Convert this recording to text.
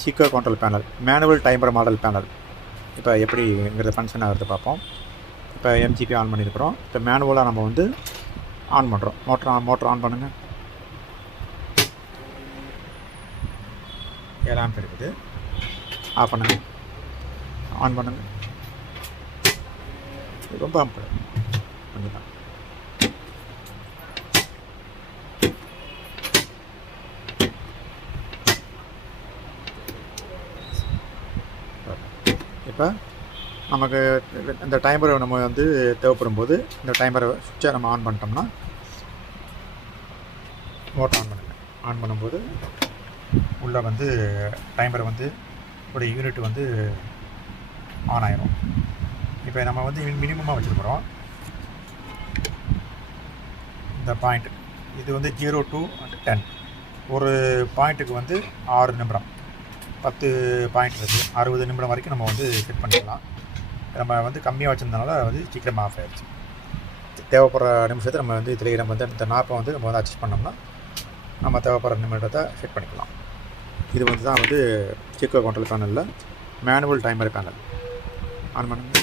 சீக்கோ control panel, manual timer model panel. இப்போ எப்படிங்கிறத function ஆகிறது பார்ப்போம். இப்போ எம்ஜிபி ஆன் பண்ணியிருக்கிறோம். இப்போ மேனுவலாக நம்ம வந்து ஆன் பண்ணுறோம். மோட்டர் ஆன் பண்ணுங்கள். 7 ஆம்ப் இருக்குது. ஆஃப் பண்ணுங்கள். ஆன் பண்ணுங்கள். ரொம்ப ஆம்ப் கொஞ்சம் தான். இப்போ நமக்கு இந்த டைமரை நம்ம வந்து தேவைப்படும் போது இந்த டைமரை சுவிட்சை நம்ம ஆன் பண்ணிட்டோம்னா மோட்டர் ஆன் பண்ணுங்கள். ஆன் பண்ணும்போது உள்ளே வந்து டைமரை வந்து ஒரு யூனிட் வந்து ஆன் ஆயிரும். இப்போ நம்ம வந்து மினிமமாக வச்சுருக்குறோம். இந்த பாயிண்ட் இது வந்து 0 to 10. ஒரு பாயிண்ட்டுக்கு வந்து 6 நிமிடம், 10 பாயிண்ட் இருக்குது. 60 நிமிடம் வரைக்கும் நம்ம வந்து செட் பண்ணிக்கலாம். நம்ம வந்து கம்மியாக வச்சுருந்தனால வந்து சீக்கிரமாக ஆஃப் ஆகிடுச்சு. தேவைப்படுற நிமிஷத்தை நம்ம வந்து இதில் நம்ம வந்து இந்த நாப்பை வந்து நம்ம வந்து அட்ஜஸ்ட் பண்ணோம்னா நம்ம தேவைப்படுற நிமிடத்தை செட் பண்ணிக்கலாம். இது வந்து தான் வந்து சீக்கோ கண்ட்ரோல் பேனலில் மேனுவல் டைமர் பேனல். ஆன் பண்ணுங்க.